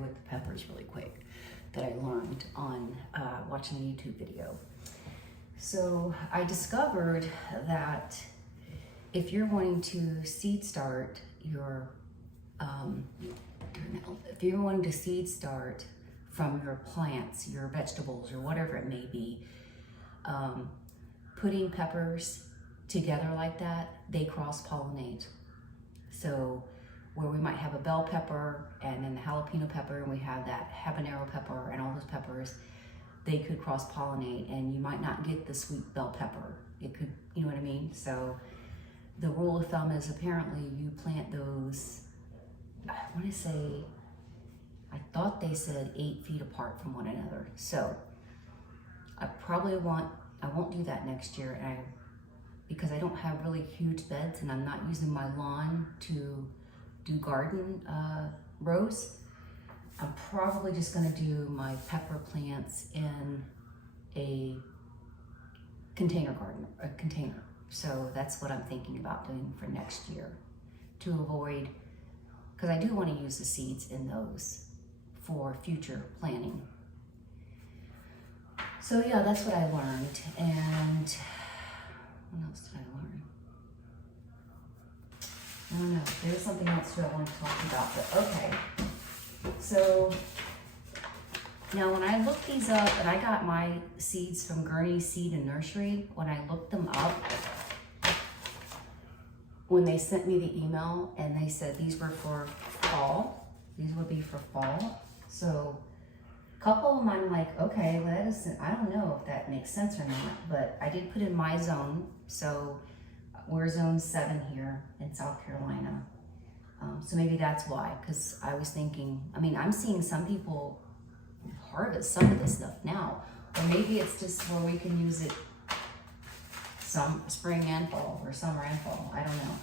with the peppers really quick that I learned on watching a YouTube video. So I discovered that if you're wanting to seed start your, if you're wanting to seed start from your plants, your vegetables, or whatever it may be, putting peppers together like that, they cross-pollinate. So where we might have a bell pepper and then the jalapeno pepper, and we have that habanero pepper and all those peppers, they could cross-pollinate, and you might not get the sweet bell pepper. It could, you know what I mean? So the rule of thumb is apparently you plant those, I want to say, I thought they said 8 feet apart from one another. So I won't do that next year, because I don't have really huge beds and I'm not using my lawn to do garden rows. I'm probably just gonna do my pepper plants in a container garden, a container. So that's what I'm thinking about doing for next year to avoid, because I do want to use the seeds in those for future planting. So yeah, that's what I learned. And what else did I learn? I don't know. There's something else too I want to talk about, but okay. So now when I looked these up, and I got my seeds from Gurney Seed and Nursery, when I looked them up, when they sent me the email and they said these were for fall, these would be for fall. So a couple of them I'm like, okay, well that isn't, I don't know if that makes sense or not, but I did put in my zone. So we're zone 7 here in South Carolina. So maybe that's why, because I was thinking, I mean, I'm seeing some people harvest some of this stuff now, or maybe it's just where we can use it some spring and fall, or summer and fall, I don't know.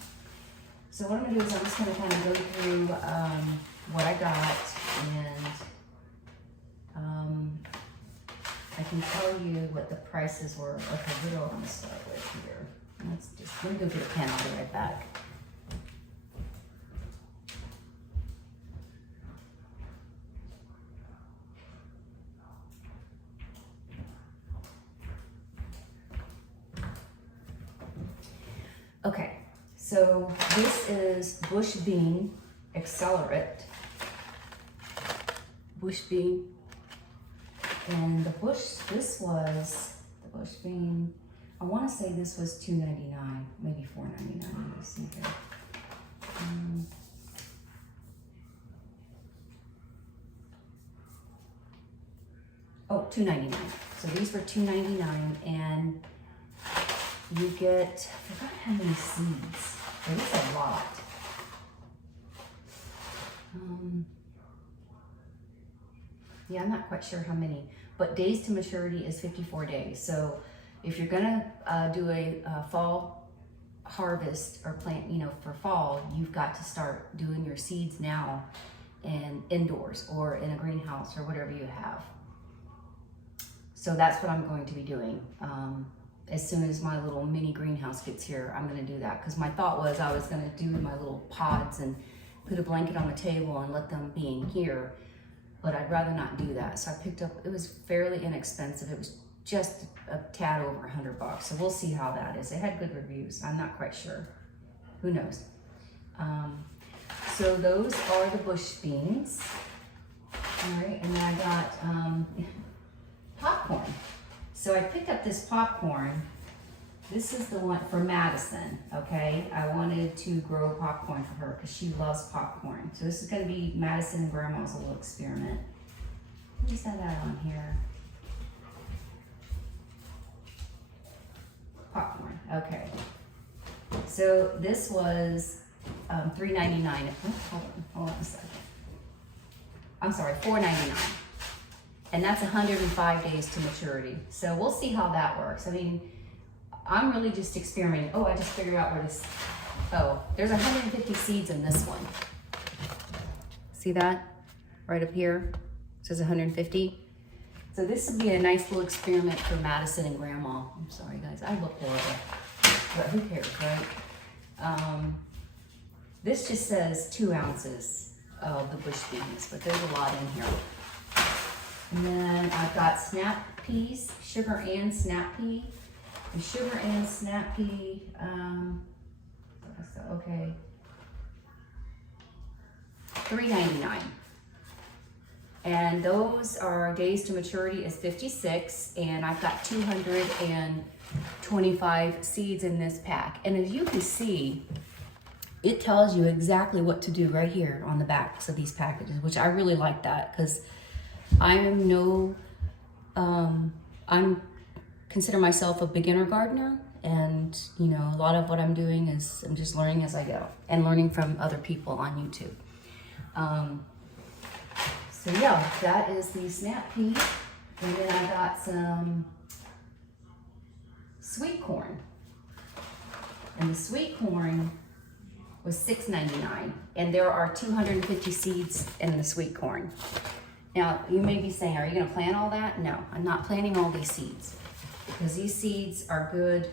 So what I'm gonna do is I'm just gonna kind of go through what I got, and I can tell you what the prices were. Okay, what do I want to start with here? Let me go get a pen, I'll be right back. Okay, so this is Bush Bean Accelerate. Bush Bean. And the Bush Bean, I want to say this was $2.99, maybe $4.99. Let me see here. Oh, $2.99. So these were $2.99, and you get, I forgot how many seeds. There is a lot. Yeah, I'm not quite sure how many, but days to maturity is 54 days. So if you're gonna do a fall harvest or plant, for fall, you've got to start doing your seeds now and indoors or in a greenhouse or whatever you have. So that's what I'm going to be doing. As soon as my little mini greenhouse gets here, I'm gonna do that, because my thought was I was gonna do my little pods and put a blanket on the table and let them be in here, but I'd rather not do that. So I picked up, it was fairly inexpensive. It was just a tad over $100. So we'll see how that is. It had good reviews. I'm not quite sure. Who knows? So those are the Bush Beans. All right, and then I got popcorn. So I picked up this popcorn. This is the one for Madison, okay? I wanted to grow popcorn for her because she loves popcorn. So this is gonna be Madison and Grandma's little experiment. What is that on here? Popcorn, okay. So this was $3.99. Oh, hold on a second. I'm sorry, $4.99. And that's 105 days to maturity. So we'll see how that works. I mean, I'm really just experimenting. Oh, I just figured out where this, there's 150 seeds in this one. See that? Right up here, it says 150. So this would be a nice little experiment for Madison and Grandma. I'm sorry guys, I look horrible, but who cares, right? This just says 2 ounces of the bush beans, but there's a lot in here. And then I've got snap peas, sugar and snap pea. And sugar and snap pea, okay, $3.99. And those are days to maturity is 56, and I've got 225 seeds in this pack. And as you can see, it tells you exactly what to do right here on the backs of these packages, which I really like that, because I'm consider myself a beginner gardener, and you know, a lot of what I'm doing is I'm just learning as I go and learning from other people on YouTube. So yeah, that is the snap pea. And then I got some sweet corn. And the sweet corn was $6.99. And there are 250 seeds in the sweet corn. Now, you may be saying, are you gonna plant all that? No, I'm not planting all these seeds, because these seeds are good.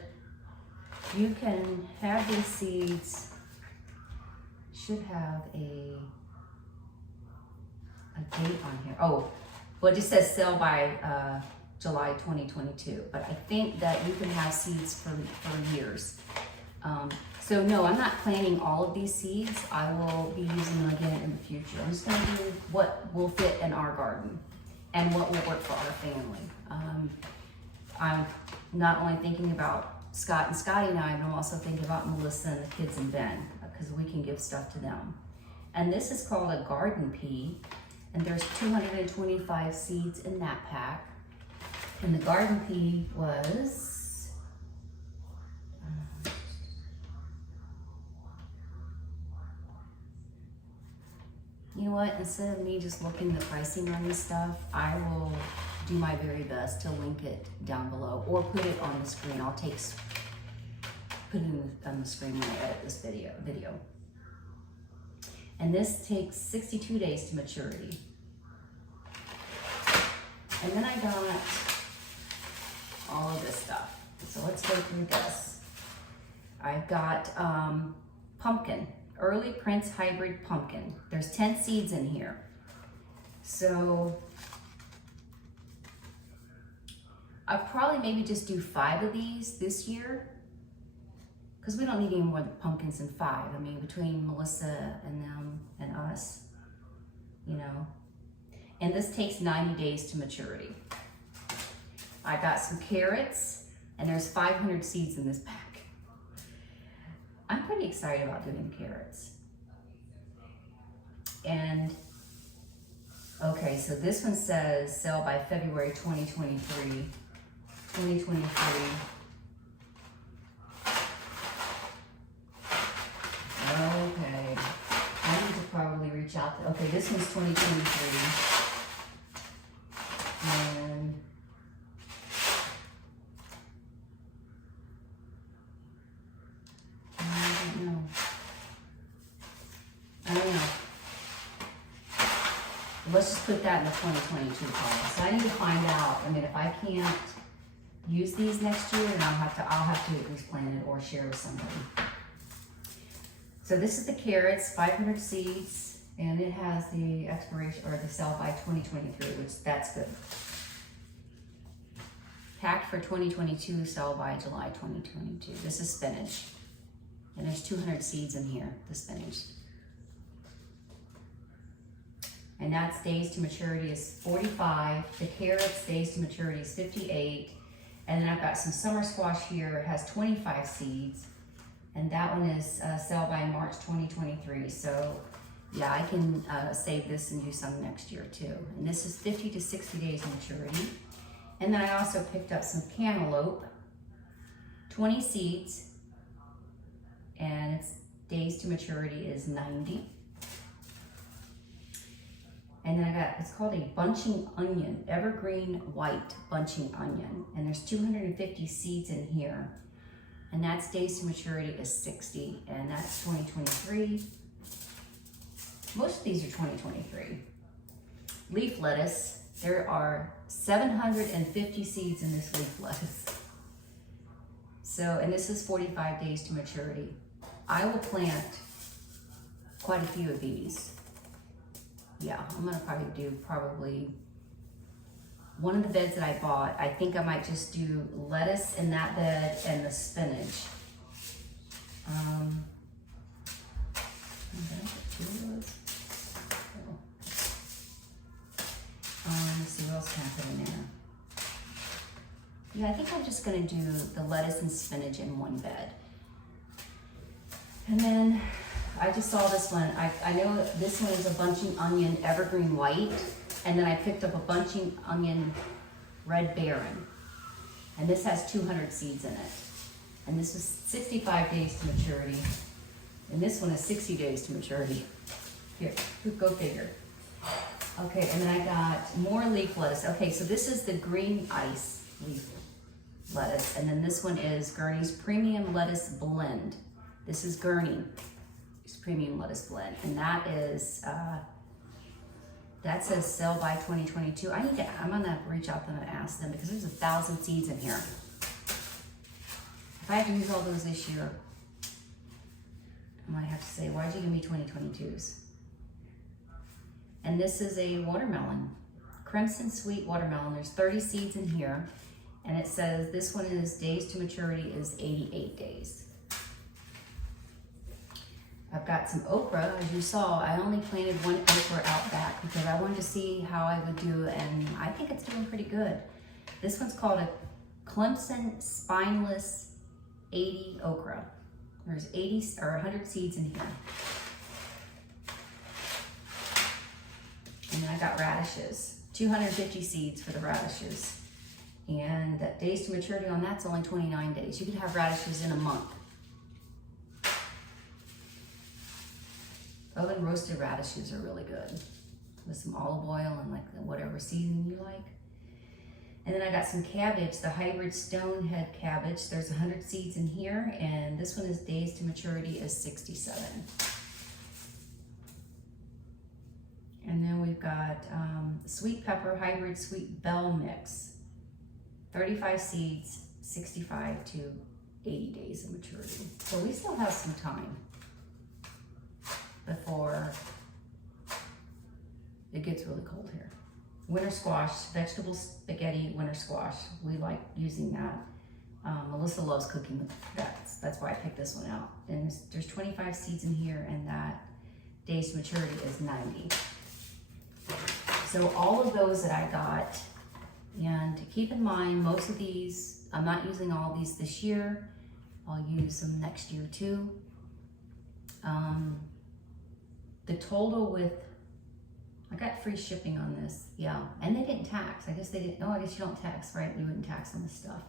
You can have these seeds, should have a date on here. Oh, well, it just says sell by July 2022, but I think that you can have seeds for years. So no, I'm not planting all of these seeds. I will be using them again in the future. I'm just gonna do what will fit in our garden and what will work for our family. I'm not only thinking about Scott and Scotty and I, but I'm also thinking about Melissa and the kids and Ben, because we can give stuff to them. And this is called a garden pea. And there's 225 seeds in that pack. And the garden pea was, you know what, instead of me just looking at the pricing on this stuff, I will do my very best to link it down below or put it on the screen. I'll put it on the screen when I edit this video. And this takes 62 days to maturity. And then I got all of this stuff. So let's go through this. I've got pumpkin, Early Prince Hybrid Pumpkin. There's 10 seeds in here. So I'll probably maybe just do 5 of these this year, because we don't need any more pumpkins than 5. I mean, between Melissa and them and us, you know. And this takes 90 days to maturity. I got some carrots, and there's 500 seeds in this pack. I'm pretty excited about doing carrots. And, okay, so this one says sell by February 2023. Okay, I need to probably reach out to, okay, this one's 2023. And I don't know. Let's just put that in the 2022 column. So I need to find out, I mean, if I can't use these next year, then I'll have to at least plant it or share with somebody. So this is the carrots, 500 seeds, and it has the expiration or the sell by 2023, which that's good. Packed for 2022, sell by July 2022. This is spinach, and there's 200 seeds in here, the spinach. And that's days to maturity is 45. The carrots, days to maturity is 58. And then I've got some summer squash here. It has 25 seeds. And that one is sell by March 2023. So yeah, I can save this and do some next year too. And this is 50 to 60 days maturity. And then I also picked up some cantaloupe, 20 seeds. And its days to maturity is 90. And then I got, it's called a bunching onion, evergreen white bunching onion. And there's 250 seeds in here. And that's days to maturity is 60, and that's 2023. Most of these are 2023. Leaf lettuce, there are 750 seeds in this leaf lettuce. So, and this is 45 days to maturity. I will plant quite a few of these. yeah, I'm gonna probably do one of the beds that I bought. I think I might just do lettuce in that bed and the spinach. Did I get 2 of those? Oh. Let's see what else can I put in there. Yeah, I think I'm just gonna do the lettuce and spinach in one bed. And then I just saw this one. I know this one is a bunching onion evergreen white, and then I picked up a bunching onion red baron. And this has 200 seeds in it. And this is 65 days to maturity. And this one is 60 days to maturity. Here, go figure. Okay, and then I got more leaf lettuce. Okay, so this is the green ice leaf lettuce. And then this one is Gurney's Premium Lettuce Blend. This is Gurney's Premium Lettuce Blend. And that is, that says sell by 2022. I'm gonna reach out to them and ask them because there's 1,000 seeds in here. If I have to use all those this year, I might have to say, why'd you give me 2022s? And this is a watermelon, Crimson Sweet Watermelon. There's 30 seeds in here. And it says this one is days to maturity is 88 days. I've got some okra. As you saw, I only planted one okra out back because I wanted to see how I would do, and I think it's doing pretty good. This one's called a Clemson Spineless 80 okra. There's 80 or 100 seeds in here. And then I got radishes, 250 seeds for the radishes. And that days to maturity on that's only 29 days. You could have radishes in a month. Oven roasted radishes are really good with some olive oil and like whatever seasoning you like. And then I got some cabbage, the hybrid stonehead cabbage. There's 100 seeds in here, and this one is days to maturity is 67. And then we've got sweet pepper hybrid sweet bell mix, 35 seeds, 65 to 80 days of maturity. So we still have some time before it gets really cold here. Winter squash, vegetable spaghetti winter squash. We like using that. Melissa loves cooking with that. That's why I picked this one out. And there's 25 seeds in here, and that days to maturity is 90. So all of those that I got, and keep in mind, most of these, I'm not using all these this year. I'll use them next year too. The total with, I got free shipping on this, yeah. And they didn't tax. I guess they didn't, I guess you don't tax, right? We wouldn't tax on this stuff.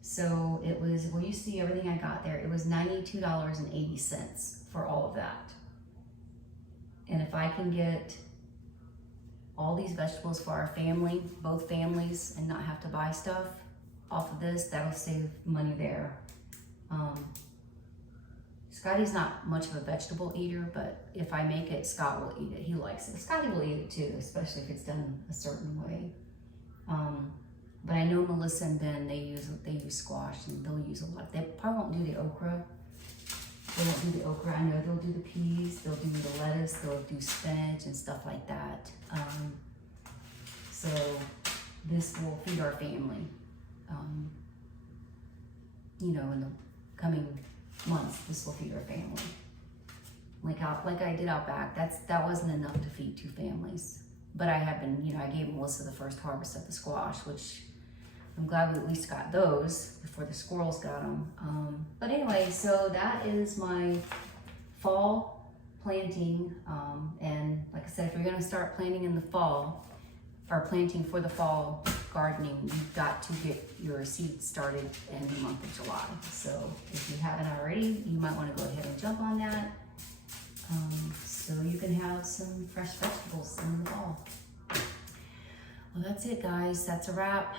So it was, well, you see everything I got there. It was $92.80 for all of that. And if I can get all these vegetables for our family, both families, and not have to buy stuff off of this, that'll save money there. Scotty's not much of a vegetable eater, but if I make it, Scott will eat it. He likes it. Scotty will eat it too, especially if it's done a certain way. But I know Melissa and Ben, they use squash, and they'll use a lot. They probably won't do the okra. They won't do the okra. I know they'll do the peas, they'll do the lettuce, they'll do spinach and stuff like that. So this will feed our family, you know, in the coming months. This will feed our family. Like I did out back, that wasn't enough to feed 2 families. But I have been, you know, I gave Melissa the first harvest of the squash, which I'm glad we at least got those before the squirrels got them. But anyway, so that is my fall planting. And like I said, if you're gonna start planting in the fall, or planting for the fall gardening, you've got to get your seeds started in the month of July. So if you haven't already, you might wanna go ahead and jump on that. So you can have some fresh vegetables in the fall. Well, that's it, guys. That's a wrap.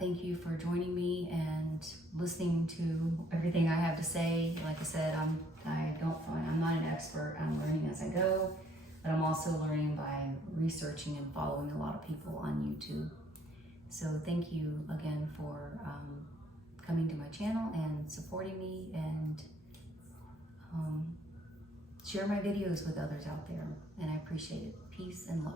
Thank you for joining me and listening to everything I have to say. Like I said, I'm not an expert. I'm learning as I go, but I'm also learning by researching and following a lot of people on YouTube. So thank you again for coming to my channel and supporting me, and share my videos with others out there, and I appreciate it. Peace and love.